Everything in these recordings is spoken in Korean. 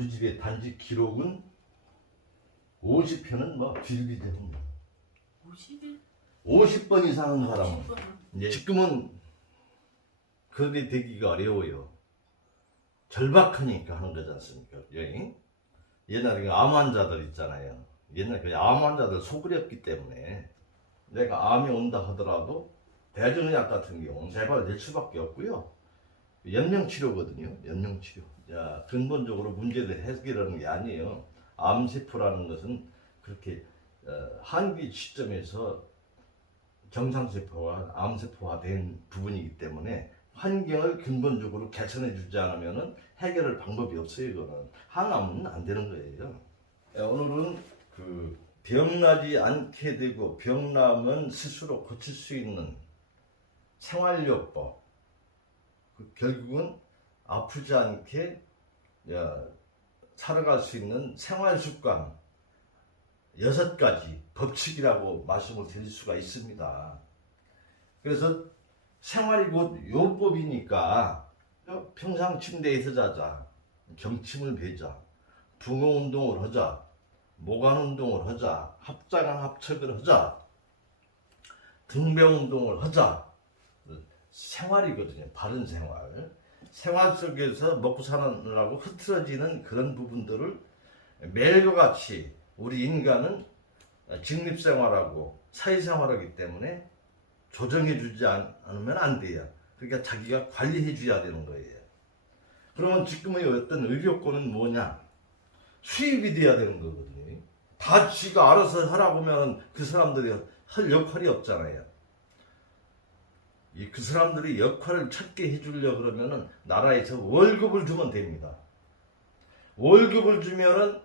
우리 집의 단지 기록은 50편은 뭐 비일비재합니다. 50일? 50번 이상 하는 사람은 50번은? 지금은 그렇게 되기가 어려워요. 절박하니까 하는 거지 않습니까? 옛날에 암 환자들 있잖아요. 옛날에 그 암 환자들 소그렸기 때문에 내가 암이 온다 하더라도 대증약 같은 경우는 제발 낼 수밖에 없고요. 연명치료거든요. 연명치료. 자, 근본적으로 문제를 해결하는 게 아니에요. 암세포라는 것은 그렇게 한기 시점에서 정상세포와 암세포화 된 부분이기 때문에 환경을 근본적으로 개선해 주지 않으면 해결할 방법이 없어요. 이거는 항암은 안 되는 거예요. 오늘은 병나지 않게 되고 병나면 스스로 고칠 수 있는 생활요법, 결국은 아프지 않게 살아갈 수 있는 생활습관 6가지 법칙이라고 말씀을 드릴 수가 있습니다. 그래서 생활이 곧 요법이니까 평상 침대에서 자자, 경침을 배자, 붕어운동을 하자, 모관운동을 하자, 합장한 합척을 하자, 등배운동을 하자. 생활이거든요. 바른 생활. 생활 속에서 먹고 사느라고 흐트러지는 그런 부분들을 매일과 같이 우리 인간은 직립생활하고 사회생활하기 때문에 조정해주지 않으면 안 돼요. 그러니까 자기가 관리해줘야 되는 거예요. 그러면 지금의 어떤 의료권은 뭐냐? 수입이 돼야 되는 거거든요. 다 지가 알아서 하라고 하면 그 사람들이 할 역할이 없잖아요. 그 사람들이 역할을 찾게 해주려고 그러면은 나라에서 월급을 주면 됩니다. 월급을 주면은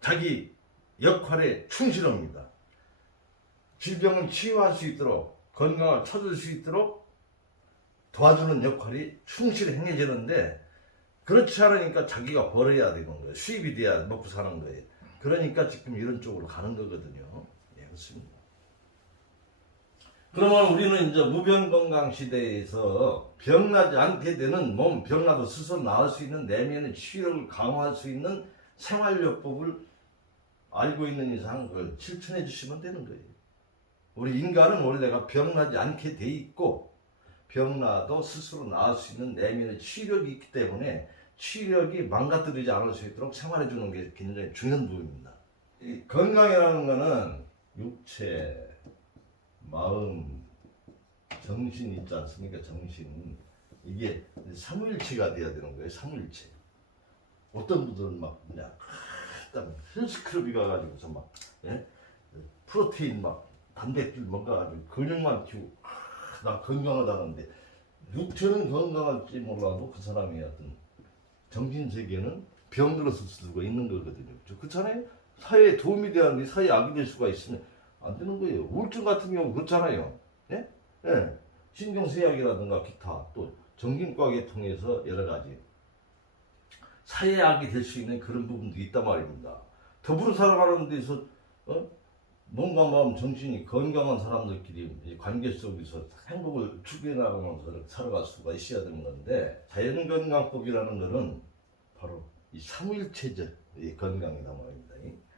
자기 역할에 충실합니다. 질병을 치유할 수 있도록 건강을 찾을 수 있도록 도와주는 역할이 충실히 행해지는데 그렇지 않으니까 자기가 벌어야 되는 거예요. 수입이 돼야 먹고 사는 거예요. 그러니까 지금 이런 쪽으로 가는 거거든요. 예, 그렇습니다. 그러면 우리는 이제 무병건강 시대에서 병나지 않게 되는 몸, 병나도 스스로 나을 수 있는 내면의 치유력을 강화할 수 있는 생활요법을 알고 있는 이상 그걸 실천해 주시면 되는 거예요. 우리 인간은 원래가 병나지 않게 돼 있고 병나도 스스로 나을 수 있는 내면의 치유력이 있기 때문에 치유력이 망가뜨리지 않을 수 있도록 생활해 주는 게 굉장히 중요한 부분입니다. 이 건강이라는 거는 육체, 마음, 정신 있지 않습니까? 정신. 이게 삼위일체가 돼야 되는 거예요. 삼위일체. 어떤 분들은 막 그냥 헬스클럽이 가가지고서 막 프로테인 막 단백질 먹어가지고 근육만 키우고 나 건강하다는데 육체는 건강할지 몰라도 그 사람의 어떤 정신세계는 병들어서 쓰고 있는 거거든요. 그렇잖아요? 사회에 도움이 돼야 하는데 사회에 악이 될 수가 있으면 안 되는 거예요. 우울증 같은 경우 그렇잖아요. 예? 예. 신경쇠약이라든가 기타 또 정신과계 통해서 여러 가지 사회에 악이 될 수 있는 그런 부분도 있단 말입니다. 더불어 살아가는 데서 몸과 마음, 정신이 건강한 사람들끼리 관계 속에서 행복을 추구해 나가면서 살아갈 수가 있어야 되는 건데 자연건강법이라는 것은 바로 이 삼일체적 건강이란 말입니다.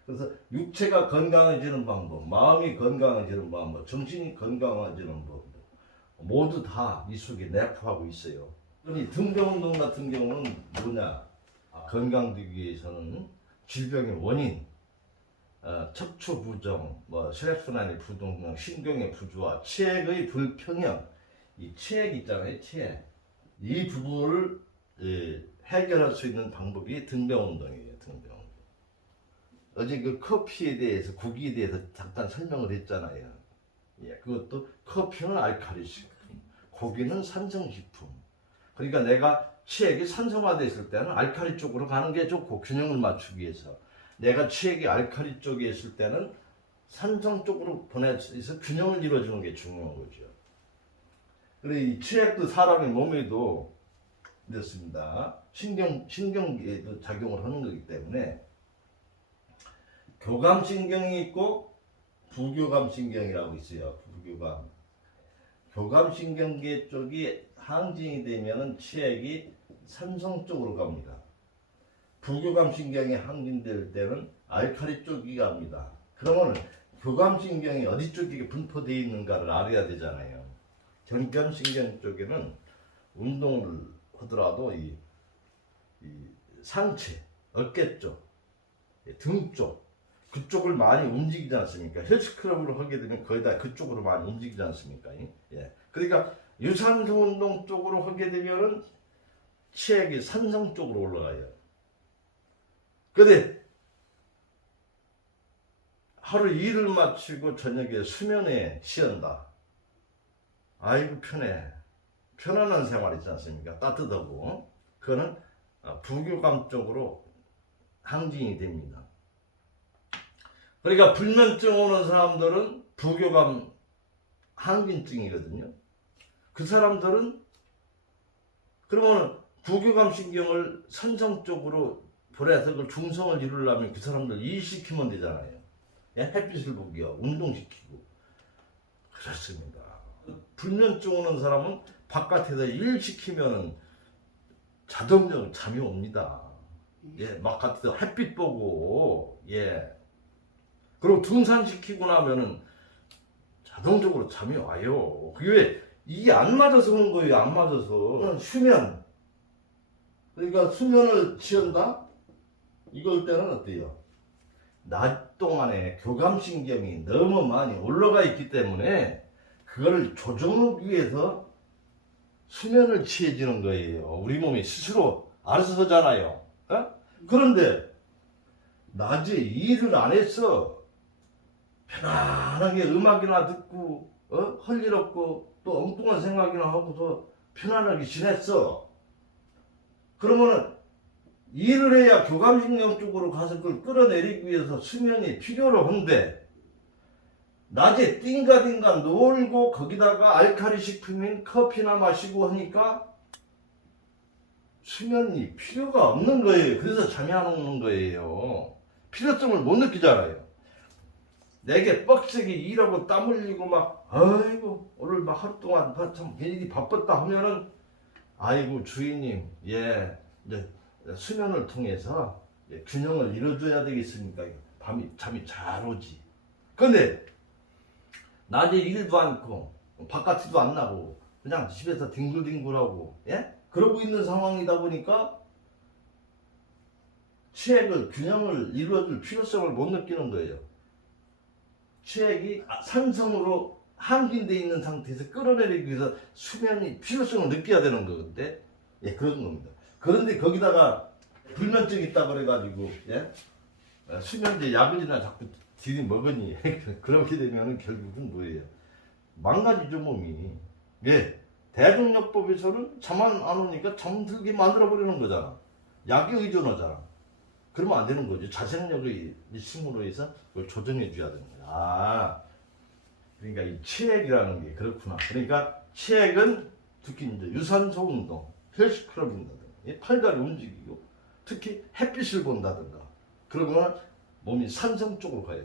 그래서 육체가 건강해지는 방법, 마음이 건강해지는 방법, 정신이 건강해지는 방법 모두 다 이 속에 내포하고 있어요. 이 등배운동 같은 경우는 뭐냐? 건강되기 위해서는 질병의 원인, 척추 부정, 혈액순환의 부동성, 신경의 부조화, 치액의 불평형, 이 치액 있잖아요, 치액. 이 부분을 해결할 수 있는 방법이 등배운동이에요, 등배운동. 어제 그 커피에 대해서, 국이에 대해서 잠깐 설명을 했잖아요. 예, 그것도 커피는 알칼리식품, 고기는 산성식품. 그러니까 내가 치액이 산성화됐을 때는 알칼리 쪽으로 가는 게 좋고 균형을 맞추기 위해서 내가 치액이 알칼리 쪽에 있을 때는 산성 쪽으로 보내서 균형을 이루어주는 게 중요한 거죠. 그래서 이 치액도 사람의 몸에도 이렇습니다. 신경에도 작용을 하는 거기 때문에 교감신경이 있고 부교감신경이라고 있어요. 부교감. 교감신경계 쪽이 항진이 되면은 치액이 산성 쪽으로 갑니다. 부교감신경이 항진될 때는 알칼리 쪽이 갑니다. 그러면 교감신경이 어디 쪽에 분포되어 있는가를 알아야 되잖아요. 견감신경 쪽에는 운동을 하더라도 이 상체, 어깨 쪽, 등 쪽, 그쪽을 많이 움직이지 않습니까? 헬스클럽으로 하게 되면 거의 다 그쪽으로 많이 움직이지 않습니까? 예. 그러니까 유산소 운동 쪽으로 하게 되면은 치액이 산성 쪽으로 올라가요. 근데 하루 일을 마치고 저녁에 수면에 취한다. 아이고 편해. 편안한 생활 있지 않습니까? 따뜻하고. 그거는 부교감 쪽으로 항진이 됩니다. 그러니까 불면증 오는 사람들은 부교감 항진증이거든요. 그 사람들은 그러면 부교감 신경을 선성 쪽으로 보내서 그걸 중성을 이루려면 그 사람들 일시키면 되잖아요. 예? 햇빛을 보기요, 운동시키고. 그렇습니다. 불면증 오는 사람은 바깥에서 일시키면 자동적으로 잠이 옵니다. 예, 바깥에서 햇빛 보고, 예. 그리고 등산시키고 나면은 자동적으로 잠이 와요. 그게 왜 이게 안 맞아서 그런 거예요. 안 맞아서. 수면. 그러니까 수면을 취한다? 이걸 때는 어때요? 낮 동안에 교감신경이 너무 많이 올라가 있기 때문에 그걸 조정하기 위해서 수면을 취해지는 거예요. 우리 몸이 스스로 알아서 하잖아요. 어? 그런데 낮에 일을 안 했어. 편안하게 음악이나 듣고 할 일 없고 또 엉뚱한 생각이나 하고서 편안하게 지냈어. 그러면은 일을 해야 교감신경 쪽으로 가서 그걸 끌어내리기 위해서 수면이 필요로 한데 낮에 띵가띵가 놀고 거기다가 알칼리 식품인 커피나 마시고 하니까 수면이 필요가 없는 거예요. 그래서 잠이 안 오는 거예요. 필요성을 못 느끼잖아요. 내게 빡세게 일하고 땀 흘리고 막 아이고 오늘 막 하루 동안 참 괜히 바빴다 하면은 아이고 주인님 예 이제 수면을 통해서 균형을 이뤄줘야 되겠습니까? 밤이 잠이 잘 오지. 근데 낮에 일도 않고 바깥에도 안 나고 그냥 집에서 뒹굴뒹굴하고 예? 그러고 있는 상황이다 보니까 치액을 균형을 이루어줄 필요성을 못 느끼는 거예요. 치액이 산성으로 항진되어 있는 상태에서 끌어내리기 위해서 수면이 필요성을 느껴야 되는 건데 예 그런 겁니다. 그런데 거기다가 불면증 있다 그래가지고 예? 수면제 약을이나 자꾸 들이 먹으니 그렇게 되면은 결국은 뭐예요? 망가지죠 몸이. 예 대중요법에서는 잠 안 오니까 잠들게 만들어 버리는 거잖아. 약에 의존하잖아. 그러면 안 되는 거죠. 자생력의 힘으로 해서 그걸 조정해 줘야 되는 거야. 아, 그러니까 이 치액이라는 게 그렇구나. 그러니까 치액은 특히 이제 유산소 운동, 헬스클럽인다든가, 팔다리 움직이고, 특히 햇빛을 본다든가, 그러거나 몸이 산성 쪽으로 가요.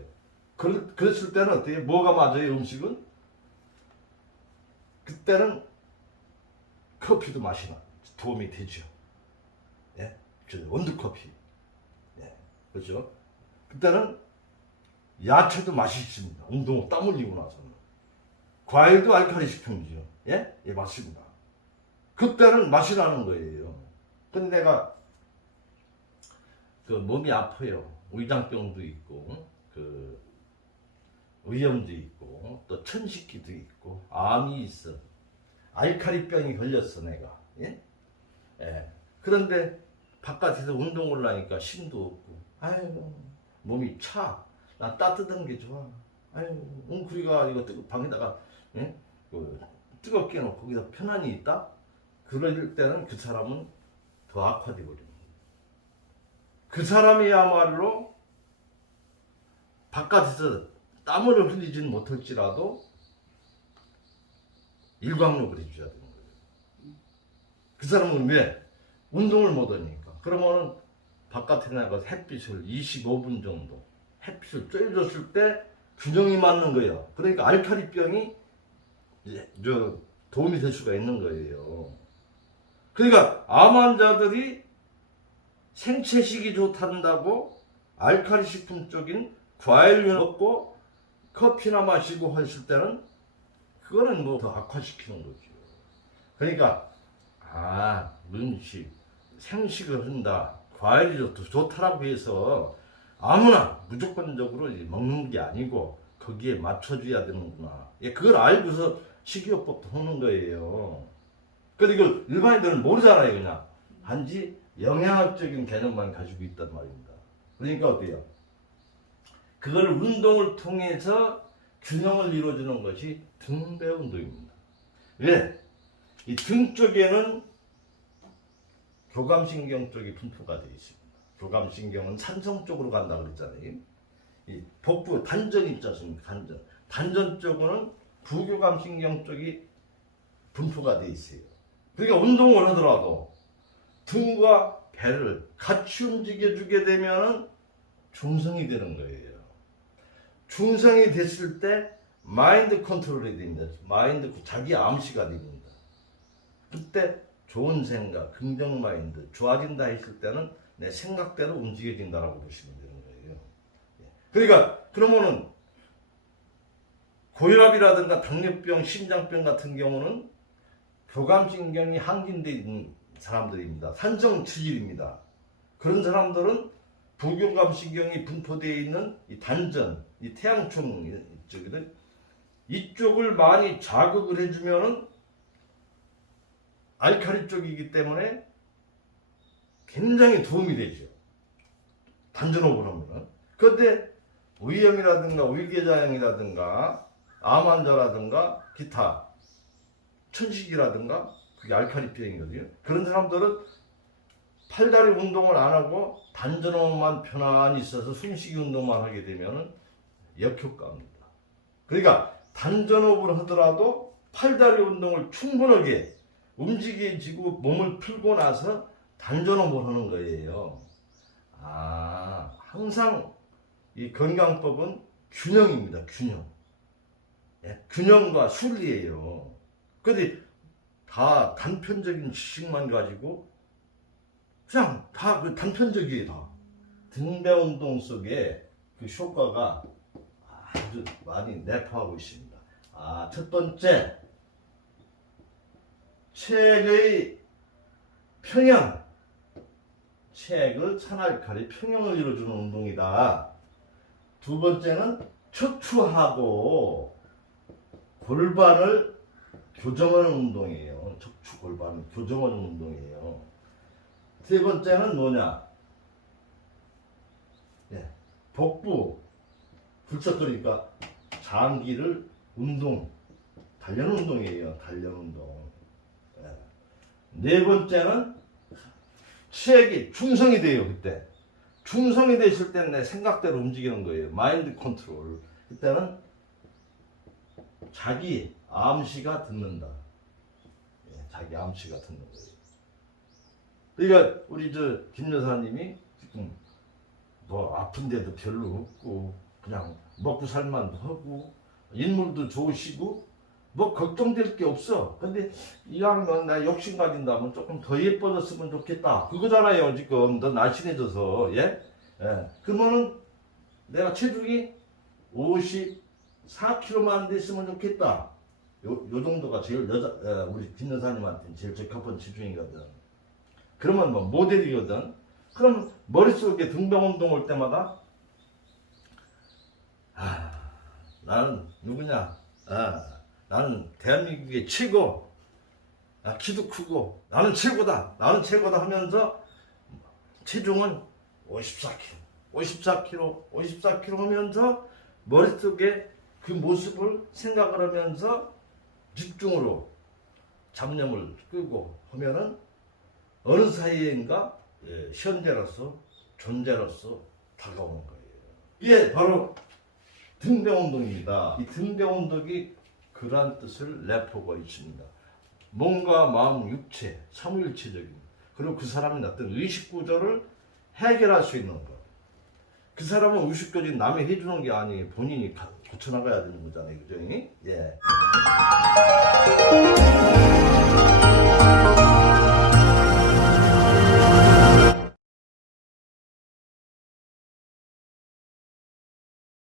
그랬을 때는 어떻게, 뭐가 맞아요, 음식은? 그때는 커피도 마시나 도움이 되죠. 예? 원두커피. 그렇죠? 그때는 야채도 맛있습니다. 운동 땀 흘리고 나서는. 과일도 알칼리 식품이죠. 예? 예, 맞습니다. 그때는 마시라는 거예요. 근데 내가 그 몸이 아파요. 위장병도 있고, 그 위염도 있고, 또 천식기도 있고, 암이 있어. 알칼리병이 걸렸어, 내가. 예? 예. 그런데 바깥에서 운동을 하니까 힘도 없고, 아유, 몸이 차. 나 따뜻한 게 좋아. 아유, 웅크리가 이거 방에다가, 예? 뜨겁게 해놓고 거기서 편안히 있다? 그럴 때는 그 사람은 더 악화돼 버립니다. 그 사람이야말로 바깥에서 땀을 흘리진 못할지라도 일광욕을 해줘야 되는 거예요. 그 사람은 왜? 운동을 못하니까. 그러면은 바깥에 나가서 햇빛을 25분 정도 햇빛을 쬐줬을 때 균형이 맞는 거예요. 그러니까 알칼리병이 도움이 될 수가 있는 거예요. 그러니까 암 환자들이 생채식이 좋다는다고 알칼리 식품 쪽인 과일류 먹고 커피나 마시고 했을 때는 그거는 뭐 더 악화시키는 거죠. 그러니까 음식 생식을 한다, 과일이 좋다라고 해서 아무나 무조건적으로 먹는 게 아니고 거기에 맞춰줘야 되는구나. 예, 그걸 알고서 식이요법도 하는 거예요. 근데 이걸 일반인들은 모르잖아요. 그냥 단지 영양학적인 개념만 가지고 있단 말입니다. 그러니까 어때요? 그걸 운동을 통해서 균형을 이루어주는 것이 등배 운동입니다. 왜? 이 등 쪽에는 교감신경 쪽이 분포가 되어 있습니다. 교감신경은 산성 쪽으로 간다 그랬잖아요. 이 복부 단전 있지 않습니까? 단전 쪽은 부교감신경 쪽이 분포가 되어 있어요. 그러니까 운동을 하더라도 등과 배를 같이 움직여주게 되면은 중성이 되는 거예요. 중성이 됐을 때 마인드 컨트롤이 됩니다. 자기 암시가 됩니다. 그때 좋은 생각, 긍정 마인드, 좋아진다 했을 때는 내 생각대로 움직여진다라고 보시면 되는 거예요. 그러니까 그러면은 고혈압이라든가 당뇨병, 심장병 같은 경우는 교감신경이 항진되어 있는 사람들입니다. 산성 체질입니다. 그런 사람들은 부교감신경이 분포되어 있는 이 단전, 이 태양총 이쪽이든 이쪽을 많이 자극을 해주면은 알칼리 쪽이기 때문에 굉장히 도움이 되죠. 단전호흡을 하면은. 그런데 위염이라든가 위궤장이라든가 암 환자라든가 기타 천식이라든가 그게 알칼리병이거든요. 그런 사람들은 팔다리 운동을 안 하고 단전호흡만 편안히 있어서 숨쉬기 운동만 하게 되면은 역효과입니다. 그러니까 단전호흡을 하더라도 팔다리 운동을 충분하게 움직여지고 몸을 풀고 나서 단전호흡을 하는 거예요. 항상 이 건강법은 균형입니다. 균형. 예, 균형과 순리예요. 근데 다 단편적인 지식만 가지고 그냥 다 그 단편적이에요. 다. 등배 운동 속에 그 효과가 아주 많이 내포하고 있습니다. 첫 번째, 체액의 평형, 체액을 산알칼리 평형을 이루어주는 운동이다. 두 번째는 척추하고 골반을 교정하는 운동이에요. 척추 골반을 교정하는 운동이에요. 세 번째는 뭐냐? 복부 굴착거리니까 장기를 단련 운동이에요. 단련 운동. 네 번째는 체액이 중성이 돼요. 그때 중성이 됐을 때는 내 생각대로 움직이는 거예요. 마인드 컨트롤. 그때는 자기 암시가 듣는다. 자기 암시가 듣는 거예요. 그러니까 우리 김 여사님이 지금 뭐 아픈데도 별로 없고 그냥 먹고 살만 하고 인물도 좋으시고 뭐 걱정될 게 없어. 근데 이왕이면 나 욕심 가진다면 조금 더 예뻐졌으면 좋겠다. 그거잖아요. 지금 더 날씬해져서. 그러면은 내가 체중이 54kg만 됐으면 좋겠다. 요 정도가 제일 우리 김 여사님한테는 제일 적합한 체중이거든. 그러면 뭐 모델이거든. 그럼 머릿속에 등병 운동 올 때마다 나는 누구냐? 나는 대한민국의 최고. 키도 크고 나는 최고다. 나는 최고다 하면서 체중은 54kg 하면서 머릿속에 그 모습을 생각을 하면서 집중으로 잡념을 끄고 하면은 어느 사이인가 현재로서 존재로서 다가오는 거예요. 이게 바로 등병 운동입니다. 이 등병 운동이 그러한 뜻을 내포하고 있습니다. 몸과 마음, 육체, 삼위일체적인 그리고 그 사람의 어떤 의식 구조를 해결할 수 있는 것. 그 사람은 의식까지 남이 해주는 게 아니에요. 본인이 고쳐나가야 되는 거잖아요. 그죠?